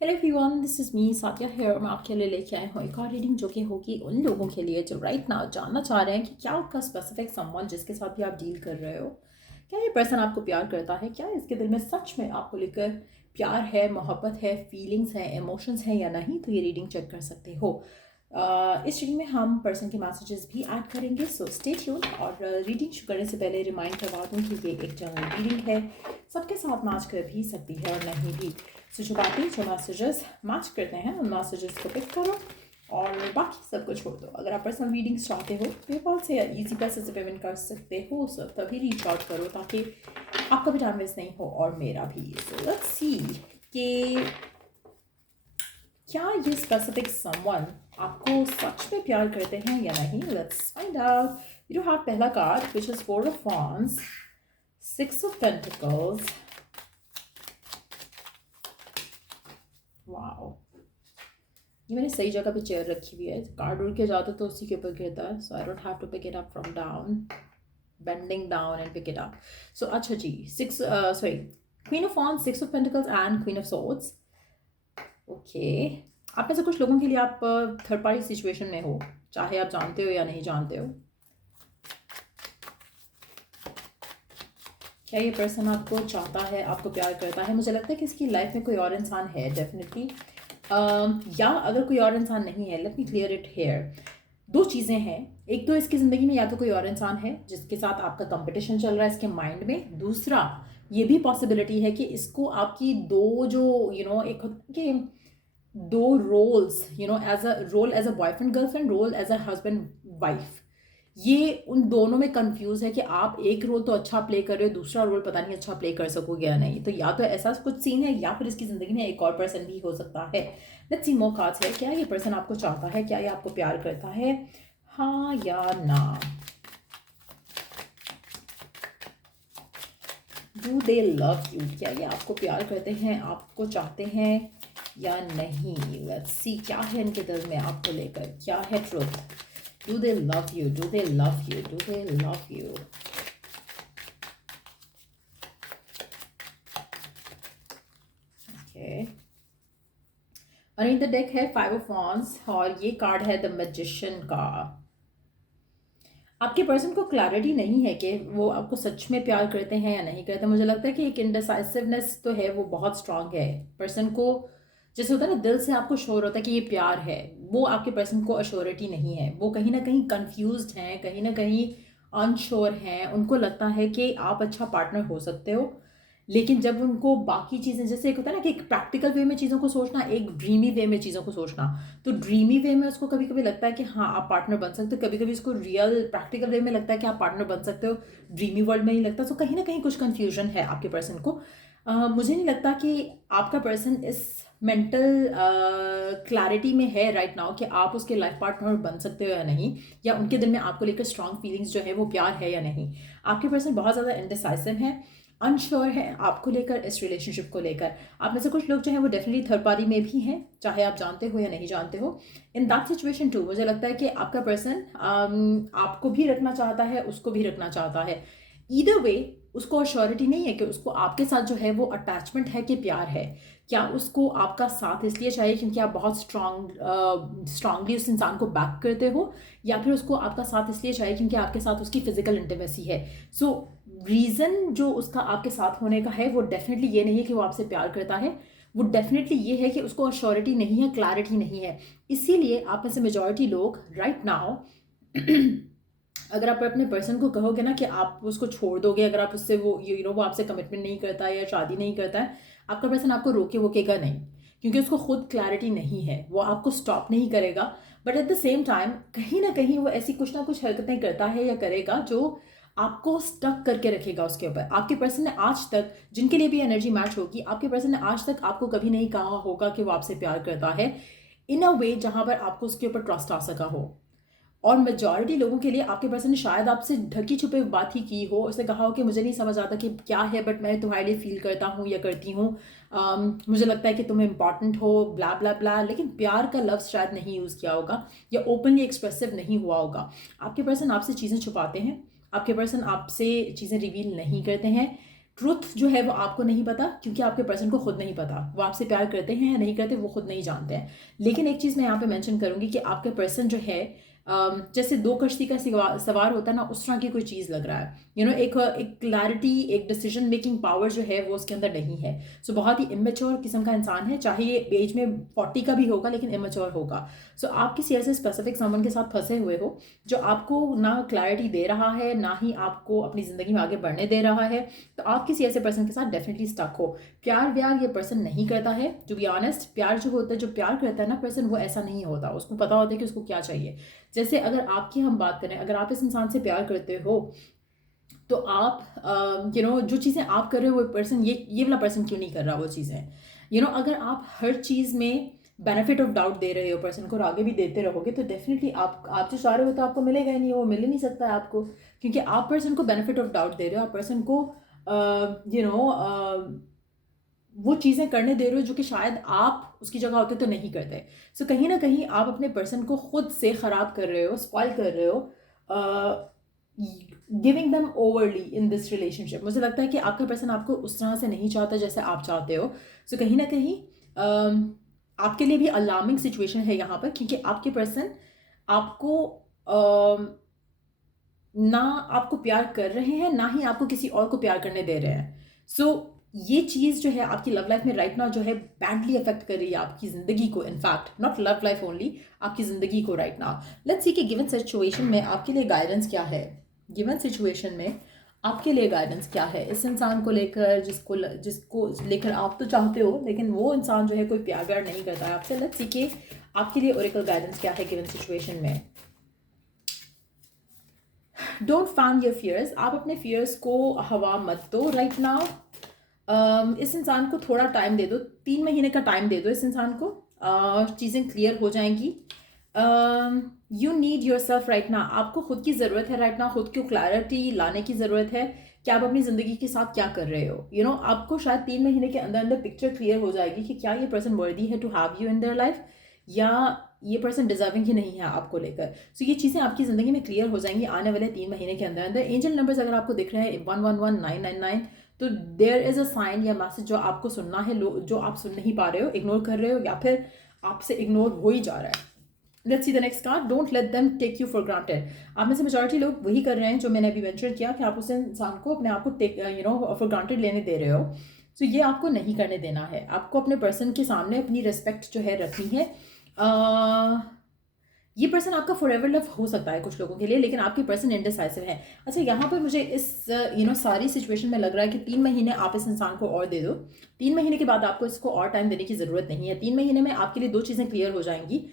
Hello everyone, this is me Sathiya here और मैं आपके लिए लेके आई हूँ एक और रीडिंग जो कि होगी उन लोगों के लिए जो राइट नाउ जानना चाह रहे हैं कि क्या उनका स्पेसिफिक समवन जिसके साथ भी आप डील कर रहे हो, क्या ये पर्सन आपको प्यार करता है, क्या इसके दिल में सच में आपको लेकर प्यार है, मोहब्बत है, फीलिंग्स हैं, इमोशंस हैं या नहीं। तो ये रीडिंग चेक कर सकते हो। इस रीडिंग में हम पर्सन के मैसेजेस भी ऐड करेंगे, सो स्टे ट्यून। और रीडिंग शुरू करने से पहले रिमाइंड करवा दूँ कि ये एक जनरल रीडिंग है, सबके साथ मैच कर भी सकती है और नहीं भी। सो जो बातें जो मैसेजेस मैच करते हैं उन मैसेजेस को पिक करो और बाकी सब कुछ छोड़ दो। अगर आप पर्सनल रीडिंग्स चाहते हो पेपाल से या इजी पैसे से पेमेंट कर सकते हो, सो तभी रीच आउट करो ताकि आपका भी टाइम वेस्ट नहीं हो और मेरा भी। सो लेट्स सी कि क्या ये स्पेसिफिक समवन आपको सच में प्यार करते हैं या नहीं। Let's find out. You have पहला card which is 4 of wands, 6 of pentacles. Wow, ये मैंने सही जगह पे चेयर रखी हुई है। कार्ड उड़ के जाता तो उसी के ऊपर गिरता है, so I don't have to pick it up from down, bending down and pick it up. So अच्छा जी, queen of wands, 6 of pentacles and queen of swords. Okay, आप में से कुछ लोगों के लिए आप थर्ड पार्टी सिचुएशन में हो, चाहे आप जानते हो या नहीं जानते हो। क्या ये पर्सन आपको चाहता है, आपको प्यार करता है। मुझे लगता है कि इसकी लाइफ में कोई और इंसान है डेफिनेटली, या अगर कोई और इंसान नहीं है, let me clear it here. दो चीज़ें हैं, एक तो इसकी ज़िंदगी में या तो कोई और इंसान है जिसके साथ आपका कंपटीशन चल रहा है इसके माइंड में। दूसरा ये भी पॉसिबिलिटी है कि इसको आपकी दो जो एक होता है कि दो roles, as a role as a boyfriend girlfriend, role as a husband wife, ये उन दोनों में कंफ्यूज है कि आप एक रोल तो अच्छा प्ले कर रहे हो, दूसरा रोल पता नहीं अच्छा प्ले कर सकोगे या नहीं। तो या तो ऐसा कुछ सीन है या फिर इसकी ज़िंदगी में एक और पर्सन भी हो सकता है। लेट्स सी मोर कार्ड्स है। क्या ये पर्सन आपको चाहता है, क्या ये आपको प्यार करता है, हाँ या ना। डू दे लव यू, क्या ये आपको प्यार करते हैं, आपको चाहते हैं या नहीं। लेट्स सी क्या है इनके दिल में आपको लेकर, क्या है truth. Do they love you, do they love you, do they love you. Okay, the deck है 5 ऑफ वांड्स और ये कार्ड है द मैजिशियन का। आपके पर्सन को क्लैरिटी नहीं है कि वो आपको सच में प्यार करते हैं या नहीं करते। मुझे लगता है कि एक इंडिसाइसिवनेस तो है, वो बहुत स्ट्रांग है पर्सन को। जैसे होता है ना, दिल से आपको श्योर होता है कि ये प्यार है, वो आपके पर्सन को अश्योरिटी नहीं है। वो कहीं ना कहीं कंफ्यूज्ड हैं, कहीं ना कहीं अनश्योर हैं। उनको लगता है कि आप अच्छा पार्टनर हो सकते हो, लेकिन जब उनको बाकी चीज़ें, जैसे एक होता है ना कि एक प्रैक्टिकल वे में चीज़ों को सोचना, एक ड्रीमी वे में चीज़ों को सोचना, तो ड्रीमी वे में उसको कभी कभी लगता है कि हाँ आप पार्टनर बन सकते हो, कभी कभी उसको रियल प्रैक्टिकल वे में लगता है कि आप पार्टनर बन सकते हो, ड्रीमी वर्ल्ड में नहीं लगता। तो कहीं ना कहीं कुछ कन्फ्यूजन है आपके पर्सन को। मुझे नहीं लगता कि आपका पर्सन इस मेंटल क्लैरिटी में है राइट नाउ कि आप उसके लाइफ पार्टनर बन सकते हो या नहीं, या उनके दिल में आपको लेकर स्ट्रांग फीलिंग्स जो है वो प्यार है या नहीं। आपके पर्सन बहुत ज़्यादा इंडिसाइसिव है, अनश्योर है आपको लेकर, इस रिलेशनशिप को लेकर। आप में से कुछ लोग जो हैं वो डेफिनेटली थर्ड पार्टी में भी हैं, चाहे आप जानते हो या नहीं जानते हो। इन दैट सिचुएशन टू मुझे लगता है कि आपका पर्सन आपको भी रखना चाहता है, उसको भी रखना चाहता है। ईदर वे उसको अश्योरिटी नहीं है कि उसको आपके साथ जो है वो अटैचमेंट है कि प्यार है। क्या उसको आपका साथ इसलिए चाहिए क्योंकि आप बहुत स्ट्रांगली उस इंसान को बैक करते हो, या फिर उसको आपका साथ इसलिए चाहिए क्योंकि आपके साथ उसकी फिजिकल इंटीमेसी है। सो रीज़न जो उसका आपके साथ होने का है वो डेफिनेटली ये नहीं है कि वो आपसे प्यार करता है, वो डेफिनेटली ये है कि उसको अश्योरिटी नहीं है, क्लैरिटी नहीं है। इसीलिए आप में से मेजॉरिटी लोग राइट नाउ अगर आप अपने पर्सन को कहोगे ना कि आप उसको छोड़ दोगे, अगर आप उससे वो वो आपसे कमिटमेंट नहीं करता है या शादी नहीं करता है, आपका पर्सन आपको रोके वोकेगा नहीं, क्योंकि उसको खुद क्लैरिटी नहीं है, वो आपको स्टॉप नहीं करेगा। But at the same time कहीं ना कहीं वो ऐसी कुछ ना कुछ हरकतें करता है या करेगा जो आपको स्टक करके रखेगा उसके ऊपर। आपके पर्सन ने आज तक, जिनके लिए भी एनर्जी मैच होगी, आपके पर्सन ने आज तक आपको कभी नहीं कहा होगा कि वो आपसे प्यार करता है इन अ वे जहां पर आपको उसके ऊपर ट्रस्ट आ सका हो। और मेजॉरिटी लोगों के लिए आपके पर्सन ने शायद आपसे ढकी छुपे बात ही की हो, उसने कहा हो कि मुझे नहीं समझ आता कि क्या है, बट मैं तुम्हारे लिए फील करता हूँ या करती हूँ, मुझे लगता है कि तुम इम्पॉर्टेंट हो, ब्ला ब्ला ब्ला। लेकिन प्यार का लफ्ज़ शायद नहीं यूज़ किया होगा या ओपनली एक्सप्रेसिव नहीं हुआ होगा। आपके पर्सन आपसे चीज़ें छुपाते हैं, आपके पर्सन आपसे चीज़ें रिवील नहीं करते हैं। ट्रुथ जो है वो आपको नहीं पता, क्योंकि आपके पर्सन को खुद नहीं पता वो आपसे प्यार करते हैं या नहीं करते, वो खुद नहीं जानते हैं। लेकिन एक चीज़ मैं यहाँ पे मेंशन करूँगी कि आपके पर्सन जो है जैसे दो कश्ती का सवार होता है ना, उस तरह की कोई चीज़ लग रहा है। एक क्लैरिटी, एक डिसीजन मेकिंग पावर जो है वो उसके अंदर नहीं है। सो बहुत ही इमेच्योर किस्म का इंसान है, चाहे ये एज में 40 का भी होगा लेकिन इमेच्योर होगा। सो आप किसी ऐसे स्पेसिफिक समवन के साथ फंसे हुए हो जो आपको ना क्लैरिटी दे रहा है, ना ही आपको अपनी ज़िंदगी में आगे बढ़ने दे रहा है। तो आप किसी ऐसे पर्सन के साथ डेफिनेटली स्टक हो। प्यार व्यार ये पर्सन नहीं करता है, टू बी ऑनेस्ट। प्यार जो होता है, जो प्यार करता है ना पर्सन, वो ऐसा नहीं होता। उसको पता होता है कि उसको क्या चाहिए। जैसे अगर आपकी हम बात करें, अगर आप इस इंसान से प्यार करते हो तो आप जो चीज़ें आप कर रहे हो वो पर्सन, ये वाला पर्सन क्यों नहीं कर रहा वो चीज़ें। अगर आप हर चीज़ में बेनिफिट ऑफ डाउट दे रहे हो पर्सन को और आगे भी देते रहोगे तो डेफिनेटली आप जो चाह रहे हो तो आपको मिलेगा ही नहीं, वो मिल ही नहीं सकता है आपको, क्योंकि आप पर्सन को बेनिफिट ऑफ डाउट दे रहे हो। आप पर्सन को वो चीज़ें करने दे रहे हो जो कि शायद आप उसकी जगह होते तो नहीं करते। सो कहीं ना कहीं आप अपने पर्सन को खुद से ख़राब कर रहे हो, स्पॉइल कर रहे हो, giving them overly in this relationship. मुझे लगता है कि आपका पर्सन आपको उस तरह से नहीं चाहता जैसे आप चाहते हो। सो कहीं ना कहीं आपके लिए भी अलार्मिंग सिचुएशन है यहाँ पर, क्योंकि आपके पर्सन आपको ना आपको प्यार कर रहे हैं, ना ही आपको किसी और को प्यार करने दे रहे हैं। सो ये चीज़ जो है आपकी लव लाइफ में राइट नाउ जो है बैडली अफेक्ट कर रही है आपकी ज़िंदगी को। In fact not love life only, आपकी ज़िंदगी को राइट नाउ। लेट्स सी कि गिवन सिचुएशन में आपके लिए गाइडेंस क्या है। गिवन सिचुएशन में आपके लिए गाइडेंस क्या है इस इंसान को लेकर, जिसको लेकर आप तो चाहते हो लेकिन वो इंसान जो है कोई प्यार व्यार नहीं करता है आपसे। लेट्स सी कि आपके लिए ओरेकल गाइडेंस क्या है गिवन सिचुएशन में। Don't fan your fears. आप अपने फियर्स को हवा मत दो राइट नाउ। इस इंसान को थोड़ा टाइम दे दो, 3 महीने का टाइम दे दो इस इंसान को, चीज़ें क्लियर हो जाएंगी। You need your self right now. आपको खुद की ज़रूरत है राइट नाउ, खुद को क्लैरिटी लाने की ज़रूरत है कि आप अपनी ज़िंदगी के साथ क्या कर रहे हो। आपको शायद 3 महीने के अंदर अंदर पिक्चर क्लियर हो जाएगी कि क्या ये पर्सन वर्दी है to have you in their life, या ये पर्सन डिजर्विंग ही नहीं है आपको लेकर। सो ये चीज़ें आपकी ज़िंदगी में क्लियर हो जाएंगी आने वाले 3 महीने के अंदर अंदर। एंजल नंबर्स अगर आपको दिख रहे हैं 111999, तो देयर इज़ अ साइन या मैसेज जो आपको सुनना है, जो आप सुन नहीं पा रहे हो, इग्नोर कर रहे हो, या फिर आपसे इग्नोर हो ही जा रहा है। Let's see the next card. Don't let them take you for granted. आप में से मेजॉरिटी लोग वही कर रहे हैं जो मैंने अभी मेंशन किया, कि आप उस इंसान को अपने आप को टेक फॉर ग्रांटेड लेने दे रहे हो। सो ये आपको नहीं करने देना है। आपको अपने पर्सन के सामने अपनी रिस्पेक्ट जो है रखनी है। ये पर्सन आपका फॉर एवर लव हो सकता है कुछ लोगों के लिए, लेकिन आपके पर्सन इंडिसाइसिव है। अच्छा, यहाँ पर मुझे इस सारी सिचुएशन में लग रहा है कि 3 महीने आप इस इंसान को और दे दो। 3 महीने के बाद आपको इसको और टाइम देने की ज़रूरत नहीं है। 3 महीने में आपके लिए 2 चीज़ें क्लियर हो जाएंगी।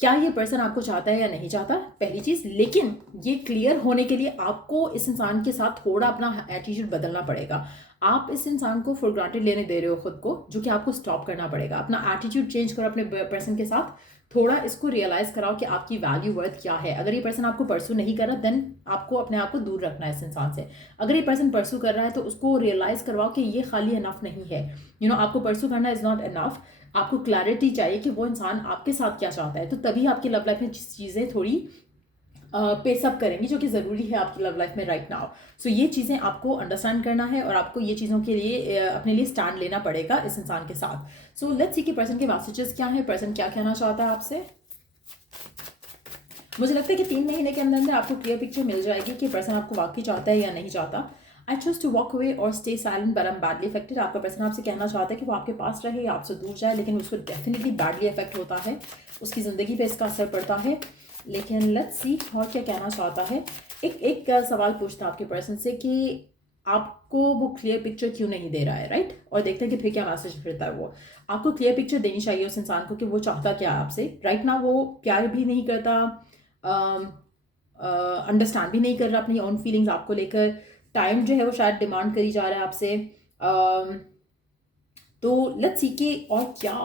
क्या ये पर्सन आपको चाहता है या नहीं चाहता, पहली चीज़। लेकिन ये क्लियर होने के लिए आपको इस इंसान के साथ थोड़ा अपना एटीट्यूड बदलना पड़ेगा। आप इस इंसान को फॉर ग्रांटेड लेने दे रहे हो खुद को, जो कि आपको स्टॉप करना पड़ेगा। अपना एटीट्यूड चेंज करो अपने पर्सन के साथ, थोड़ा इसको रियलाइज़ कराओ कि आपकी वैल्यू वर्थ क्या है। अगर ये पर्सन आपको परसू नहीं कर रहा, देन आपको अपने आप को दूर रखना है इस इंसान से। अगर ये पर्सन परसू कर रहा है तो उसको रियलाइज़ करवाओ कि ये खाली इनफ नहीं है। आपको परसू करना इज़ नॉट इनफ। आपको क्लैरिटी चाहिए कि वो इंसान आपके साथ क्या चाहता है, तो तभी आपकी लव लाइफ में चीज़ें थोड़ी पेसअप करेंगी, जो कि ज़रूरी है आपकी लव लाइफ में राइट नाउ। सो ये चीज़ें आपको अंडरस्टैंड करना है और आपको ये चीज़ों के लिए अपने लिए स्टैंड लेना पड़ेगा इस इंसान के साथ। सो लेट्स सी कि पर्सन के मैसेजेस क्या है, पर्सन क्या कहना चाहता है आपसे। मुझे लगता है कि 3 महीने के अंदर अंदर आपको क्लियर पिक्चर मिल जाएगी कि पर्सन आपको वाकई चाहता है या नहीं चाहता। I choose to walk away और stay silent but I am badly affected. आपका पर्सन आपसे कहना चाहता है कि वो आपके पास रहे या आपसे दूर जाए, लेकिन उसको डेफिनेटली बैडली अफेक्ट होता है, उसकी ज़िंदगी पे इसका असर पड़ता है। लेकिन लेट्स सी और क्या कहना चाहता है। एक सवाल पूछता आपके पर्सन से कि आपको वो क्लियर पिक्चर क्यों नहीं दे रहा है, राइट। और देखते हैं कि फिर क्या मैसेज फिरता है। वो आपको क्लियर पिक्चर देनी चाहिए उस इंसान को कि वो चाहता क्या है आपसे राइट ना। वो प्यार भी नहीं करता, अंडरस्टैंड भी नहीं कर रहा अपनी ओन फीलिंग्स आपको लेकर, टाइम जो है वो शायद डिमांड करी जा रहा है आपसे। तो लेट्स सी कि और क्या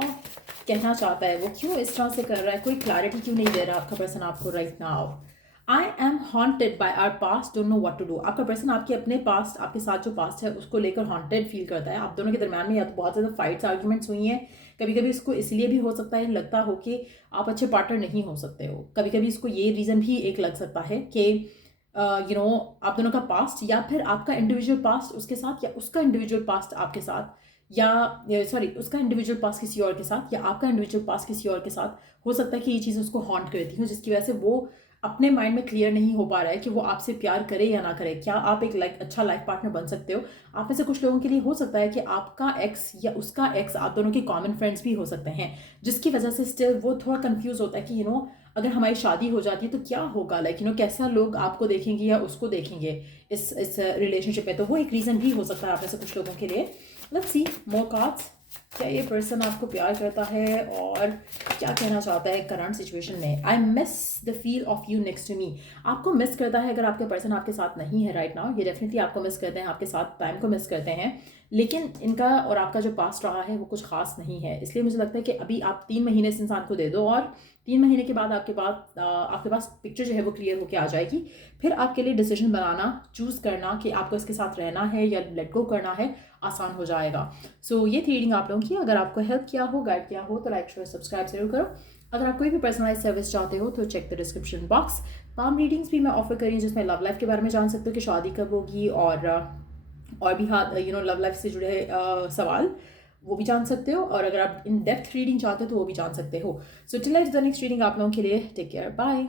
कहना चाहता है वो, क्यों इस तरह से कर रहा है, कोई क्लैरिटी क्यों नहीं दे रहा आपका पर्सन आपको right now. I am haunted by our past, don't know what to do. आपका पर्सन आपके अपने पास्ट, आपके साथ जो पास्ट है उसको लेकर हॉन्टेड फील करता है। आप दोनों के दरम्यान में या तो बहुत ज़्यादा फाइट्स आर्ग्यूमेंट्स हुई हैं, कभी कभी इसको इसलिए भी हो सकता है लगता हो कि आप अच्छे पार्टनर नहीं हो सकते हो। कभी कभी इसको ये रीज़न भी एक लग सकता है कि आप दोनों का पास्ट, या फिर आपका इंडिविजुअल पास्ट उसके साथ, या उसका इंडिविजुअल पास्ट आपके साथ, या सॉरी उसका इंडिविजुअल पास्ट किसी और के साथ, या आपका इंडिविजुअल पास्ट किसी और के साथ। हो सकता है कि ये चीज़ उसको हॉन्ट करती हो, जिसकी वजह से वो अपने माइंड में क्लियर नहीं हो पा रहा है कि वो आपसे प्यार करे या ना करे। क्या आप एक अच्छा लाइफ पार्टनर बन सकते हो? आप में से कुछ लोगों के लिए हो सकता है कि आपका एक्स या उसका एक्स आप दोनों के कॉमन फ्रेंड्स भी हो सकते हैं, जिसकी वजह से स्टिल वो थोड़ा कंफ्यूज होता है कि अगर हमारी शादी हो जाती है तो क्या होगा, कैसा लोग आपको देखेंगे या उसको देखेंगे इस रिलेशनशिप में। तो वो एक रीज़न भी हो सकता है आप में से कुछ लोगों के लिए। Let's see more cards. क्या ये पर्सन आपको प्यार करता है और क्या कहना चाहता है करंट सिचुएशन में? I miss the feel of you next to me. आपको मिस करता है अगर आपके पर्सन आपके साथ नहीं है राइट नाउ। ये डेफिनेटली आपको मिस करते हैं, आपके साथ टाइम को मिस करते हैं, लेकिन इनका और आपका जो पास्ट रहा है वो कुछ खास नहीं है। इसलिए मुझे लगता है कि अभी आप 3 महीने इस इंसान को दे दो, और 3 महीने के बाद आपके पास पिक्चर जो है वो क्लियर होकर आ जाएगी। फिर आपके लिए डिसीजन बनाना, चूज़ करना कि आपको इसके साथ रहना है या लेट गो करना है, आसान हो जाएगा। सो ये थी रीडिंग आप लोगों की। अगर आपको हेल्प किया हो, गाइड किया हो, तो लाइक शेयर सब्सक्राइब जरूर करो। अगर आप कोई भी पर्सनलाइज सर्विस चाहते हो तो check the description box. Palm readings भी मैं ऑफर करी हूँ, जिसमें लव लाइफ के बारे में जान सकते हो कि शादी कब होगी, और भी हाथ लव लाइफ से जुड़े सवाल वो भी जान सकते हो। और अगर आप इन डेप्थ रीडिंग चाहते हो तो वो भी जान सकते हो। So till the next reading आप लोगों के लिए टेक केयर, बाय।